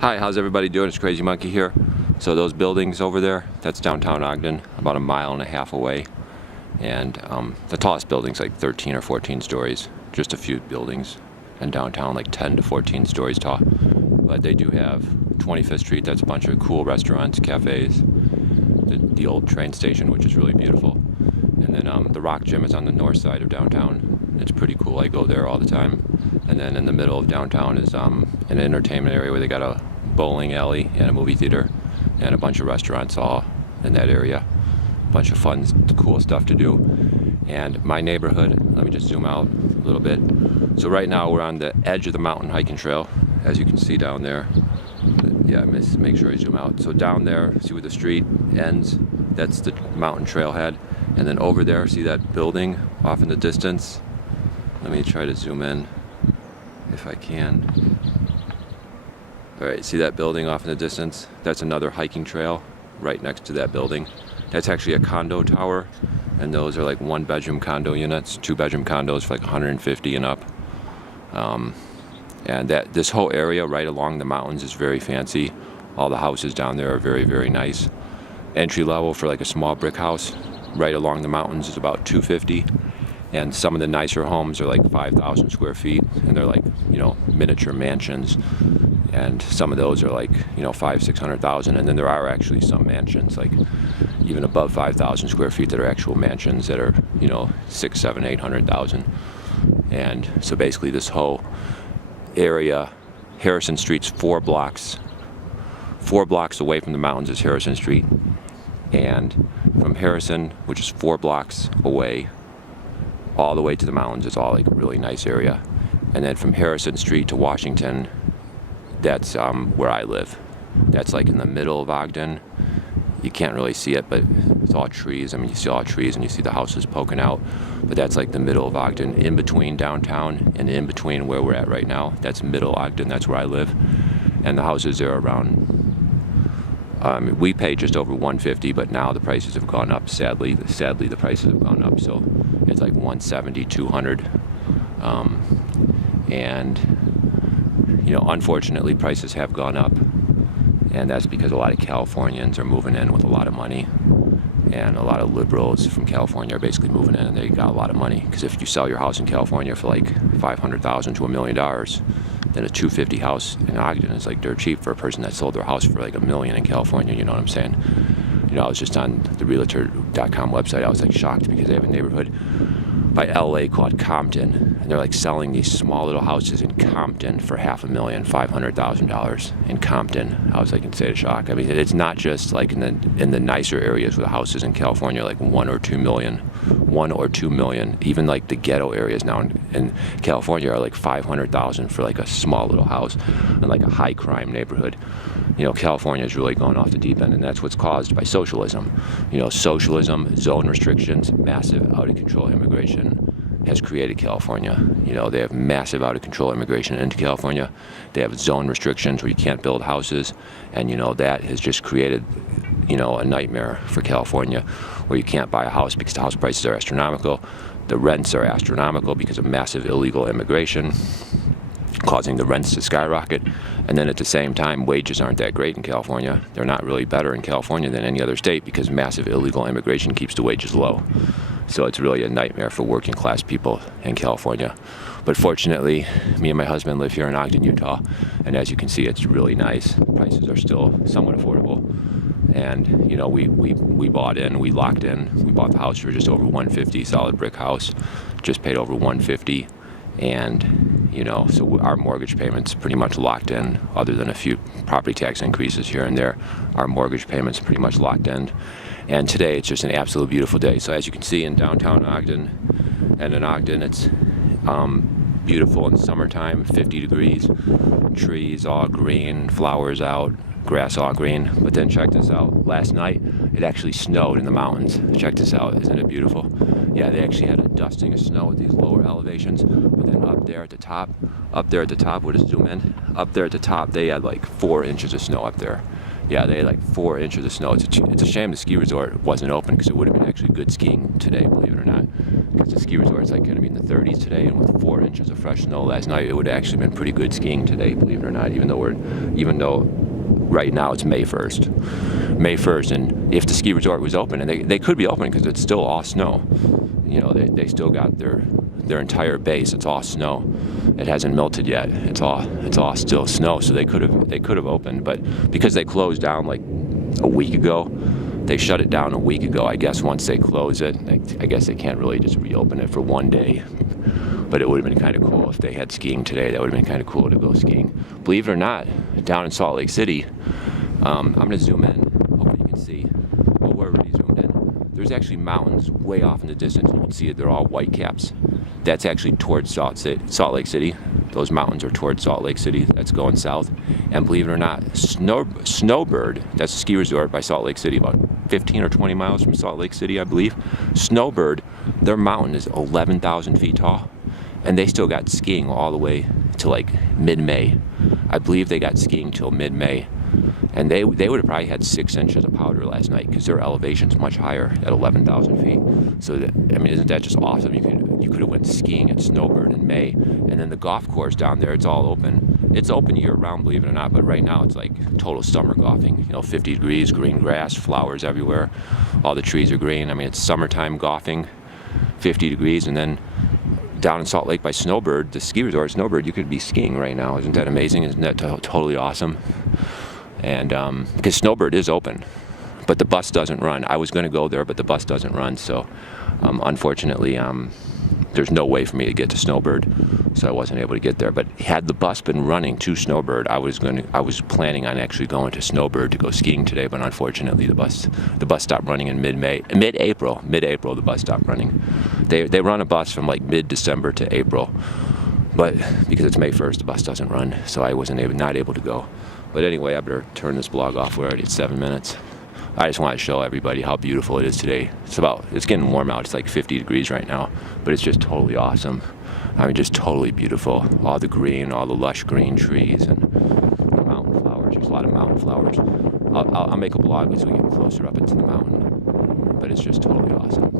Hi, how's everybody doing? It's Crazy Monkey here. So those buildings over there, that's downtown Ogden, about 1.5 miles away. And the tallest building's like 13 or 14 stories. Just a few buildings in downtown, like 10 to 14 stories tall. But they do have 25th Street, that's a bunch of cool restaurants, cafes. The old train station, which is really beautiful. And then the Rock Gym is on the north side of downtown. It's pretty cool, I go there all the time. And then in the middle of downtown is an entertainment area where they got a bowling alley and a movie theater and a bunch of restaurants all in that area. A bunch of fun, cool stuff to do. And my neighborhood, let me just zoom out a little bit. So right now we're on the edge of the mountain hiking trail, as you can see down there. Yeah, make sure I zoom out. So down there, see where the street ends? That's the mountain trailhead. And then over there, see that building off in the distance? Let me try to zoom in if I can. All right, see that building off in the distance? That's another hiking trail right next to that building. That's actually a condo tower, and those are like 1-bedroom condo units, 2-bedroom condos for like 150 and up. And this whole area right along the mountains is very fancy. All the houses down there are very, very nice. Entry level for like a small brick house right along the mountains is about $250. And some of the nicer homes are like 5,000 square feet, and they're like, miniature mansions. And some of those are like, 500,000-600,000. And then there are actually some mansions, like even above 5,000 square feet, that are actual mansions that are, 600,000, 700,000, 800,000. And so basically this whole area, Harrison Street's 4 blocks. 4 blocks away from the mountains is Harrison Street. And from Harrison, which is 4 blocks away, all the way to the mountains is all like a really nice area. And then from Harrison Street to Washington, that's where I live. That's like in the middle of Ogden. You can't really see it, but it's all trees. I mean, you see all trees and you see the houses poking out. But that's like the middle of Ogden, in between downtown and in between where we're at right now. That's middle Ogden, that's where I live. And the houses are around, we pay just over $150, but now the prices have gone up. Sadly, the prices have gone up. So it's like $170, $200. And unfortunately, prices have gone up, and that's because a lot of Californians are moving in with a lot of money, and a lot of liberals from California are basically moving in, and they got a lot of money. Because if you sell your house in California for like $500,000 to $1 million, then a $250 house in Ogden is like dirt cheap for a person that sold their house for like $1 million in California. You know what I'm saying? I was just on the realtor.com website. I was like shocked because they have a neighborhood by LA called Compton, and they're like selling these small little houses in Compton for $500,000, $500,000 in Compton. I was like in state of shock. I mean, it's not just like in the nicer areas where the houses in California are like $1 or $2 million. Even like the ghetto areas now in California are like $500,000 for like a small little house in like a high crime neighborhood. California is really going off the deep end, and that's what's caused by socialism. Socialism, zone restrictions, massive out of control immigration has created California. They have massive out of control immigration into California. They have zone restrictions where you can't build houses, and that has just created a nightmare for California, where you can't buy a house because the house prices are astronomical. The rents are astronomical because of massive illegal immigration, causing the rents to skyrocket. And then at the same time, wages aren't that great in California. They're not really better in California than any other state because massive illegal immigration keeps the wages low. So it's really a nightmare for working class people in California. But fortunately, me and my husband live here in Ogden, Utah, and as you can see, it's really nice. Prices are still somewhat affordable. And we bought in, we locked in, we bought the house for just over $150, solid brick house, just paid over $150. And so our mortgage payment's pretty much locked in, other than a few property tax increases here and there. Our mortgage payment's pretty much locked in. And today it's just an absolute beautiful day. So as you can see in downtown Ogden, and in Ogden it's beautiful in summertime, 50 degrees, trees all green, flowers out, grass all green. But then check this out, last night it actually snowed in the mountains. Check this out, isn't it beautiful? Yeah, they actually had a dusting of snow at these lower elevations, but then up there at the top, we'll just zoom in, up there at the top, they had like 4 inches of snow up there. Yeah, they had like 4 inches of snow. It's a shame the ski resort wasn't open, because it would have been actually good skiing today, believe it or not. Because the ski resort's like going to be in the 30s today, and with 4 inches of fresh snow last night, it would have actually been pretty good skiing today, believe it or not. Even though right now it's May 1st. May 1st, and if the ski resort was open, and they could be open because it's still all snow. You know, they still got their entire base. It's all snow. It hasn't melted yet. It's all still snow. So they could have opened, but because they closed down like a week ago, they shut it down a week ago. I guess once they close it, I guess they can't really just reopen it for one day. But it would have been kind of cool if they had skiing today. That would have been kind of cool to go skiing. Believe it or not, down in Salt Lake City, I'm going to zoom in. Hopefully you can see. Oh, we're already zoomed in. There's actually mountains way off in the distance. You can see it. They're all white caps. That's actually towards Salt Lake City. Those mountains are towards Salt Lake City. That's going south. And believe it or not, Snowbird, that's a ski resort by Salt Lake City, about 15 or 20 miles from Salt Lake City, I believe. Snowbird, their mountain is 11,000 feet tall. And they still got skiing all the way to like mid-May. I believe they got skiing till mid-May. And they would have probably had 6 inches of powder last night, because their elevation's much higher at 11,000 feet. So isn't that just awesome? You could have went skiing at Snowbird in May, and then the golf course down there, it's all open. It's open year round, believe it or not, but right now it's like total summer golfing. 50 degrees, green grass, flowers everywhere. All the trees are green. It's summertime golfing, 50 degrees, and then down in Salt Lake by Snowbird, the ski resort Snowbird, you could be skiing right now. Isn't that amazing? Isn't that totally awesome? And because Snowbird is open, but the bus doesn't run. I was going to go there, but the bus doesn't run. So unfortunately, there's no way for me to get to Snowbird, so I wasn't able to get there. But had the bus been running to Snowbird, I was planning on actually going to Snowbird to go skiing today. But unfortunately, the bus stopped running in mid-April. Mid-April, the bus stopped running. They run a bus from like mid-December to April, but because it's May 1st, the bus doesn't run. So I wasn't not able to go. But anyway, I better turn this vlog off. We're already at 7 minutes. I just want to show everybody how beautiful it is today. It's getting warm out. It's like 50 degrees right now, but it's just totally awesome. Just totally beautiful. All the green, all the lush green trees, and the mountain flowers. There's a lot of mountain flowers. I'll make a vlog as we get closer up into the mountain, but it's just totally awesome.